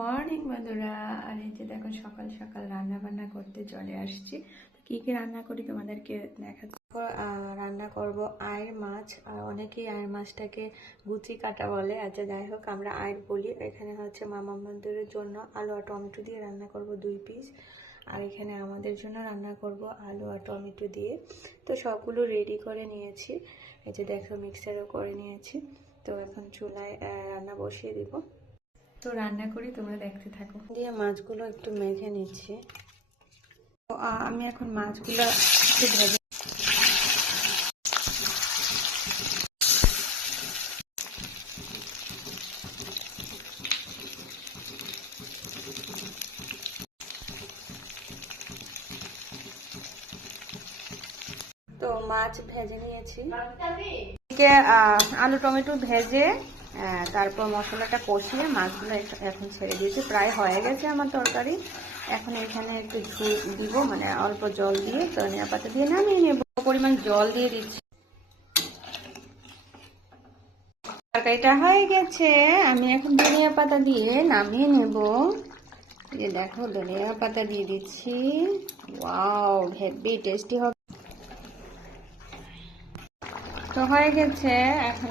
Morning বন্ধুরা, আর এই যে দেখো সকাল সকাল রান্না বান্না করতে চলে আসছি। কি কি রান্না করি তোমাদেরকে দেখাচ্ছি। রান্না করব আয়ের মাছ। অনেকেই আয়ের মাছটাকে গুচি কাটা বলে, আচ্ছা যাই হোক আমরা আয়ের বলি। এখানে হচ্ছে মামা বন্ধুদের জন্য আলু আর টমেটো দিয়ে রান্না করব 2 পিস, আর এখানে আমাদের জন্য রান্না করব আলু আর টমেটো দিয়ে। তো সবগুলো রেডি করে নিয়েছি, এই যে দেখো মিক্সারও করে নিয়েছি। তো এখন চুলায় রান্না বসিয়ে দিব। তো রান্না করি, তোমরা দেখতে থাকো। দিয়ে মাছগুলো একটু মেখে নিচ্ছি। তো আমি এখন মাছগুলো একটু ভেজে তো মাছ ভেজে নিয়েছি। আলু টমেটো ভেজে তারপর মশলাটা কষিয়ে মাছগুলো এখন ছেড়ে দিয়েছি। প্রায় হয়ে গেছে আমার তরকারি। এখন এখানে একটু ঝোল দিব, মানে অল্প জল দিয়ে ধনিয়া পাতা দিয়ে নামিয়ে নেব। পরিমাণ জল দিয়ে দিচ্ছি। তরকারিটা হয়ে গেছে, আমি এখন ধনিয়া পাতা দিয়ে নামিয়ে নেব। এই দেখো ধনিয়া পাতা দিয়ে দিচ্ছি। ওয়াও, হেভি টেস্টি হবে। তো হয়ে গেছে, এখন